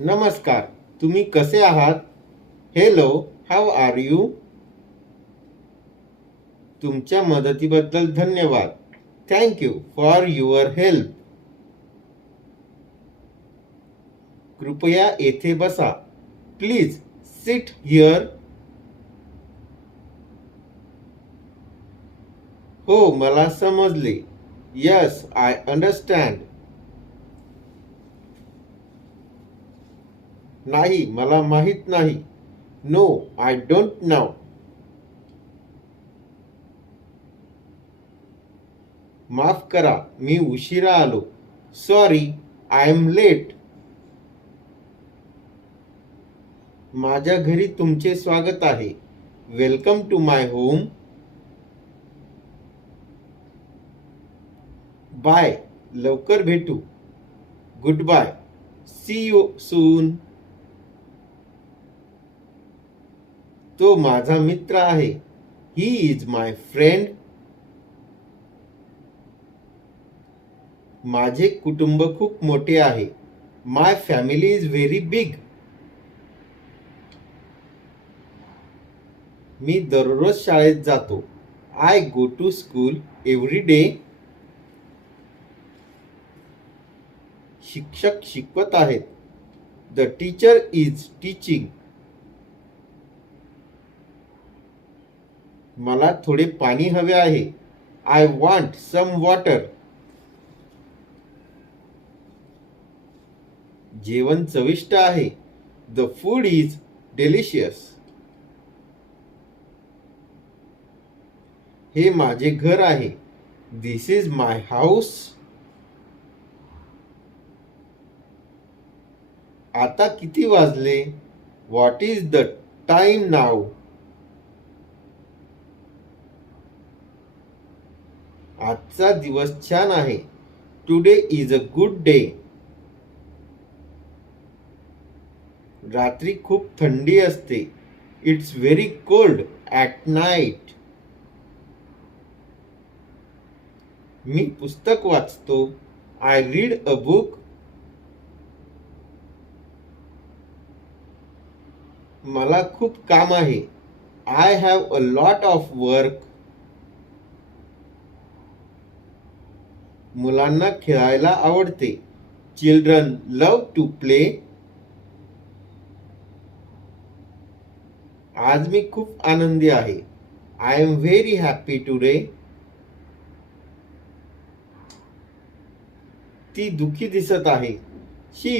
नमस्कार. तुम्ही कसे आहात? Hello, how are you? तुमच्या मदतीबद्दल धन्यवाद. Thank you for your help. कृपया येथे बसा. Please sit here. हो, मला समजले. Yes, I understand. नाही, मला माहित नाही. No, I don't know. माफ करा, मी उशिरा आलो. Sorry, I am late. माझ्या घरी तुमचे स्वागत आहे. Welcome to my home. Bye, लवकर भेटू. Good bye, see you soon. तो माझा मित्र आहे. He is my friend. माझे कुटुंब खूप मोठे आहे. My family is very big. मी दररोज शाळेत जातो. I go to school every day. शिक्षक शिकवत आहेत. The teacher is teaching. मला थोडे पाणी हवे आहे. I want some water. जेवण चविष्ट आहे. The food is delicious. हे माझे घर आहे. This is my house. आता किती वाजले? What is the time now? आजचा दिवस छान आहे. Today is a good day. रात्री खूप थंडी असते. It's very cold at night. मी पुस्तक वाचतो. I read a book. मला खूप काम आहे. I have a lot of work. मुलांना खेळायला आवडते. Children love to play. आज मी खूप आनंदी आहे. I am very happy today. ती दुःखी दिसत आहे. शी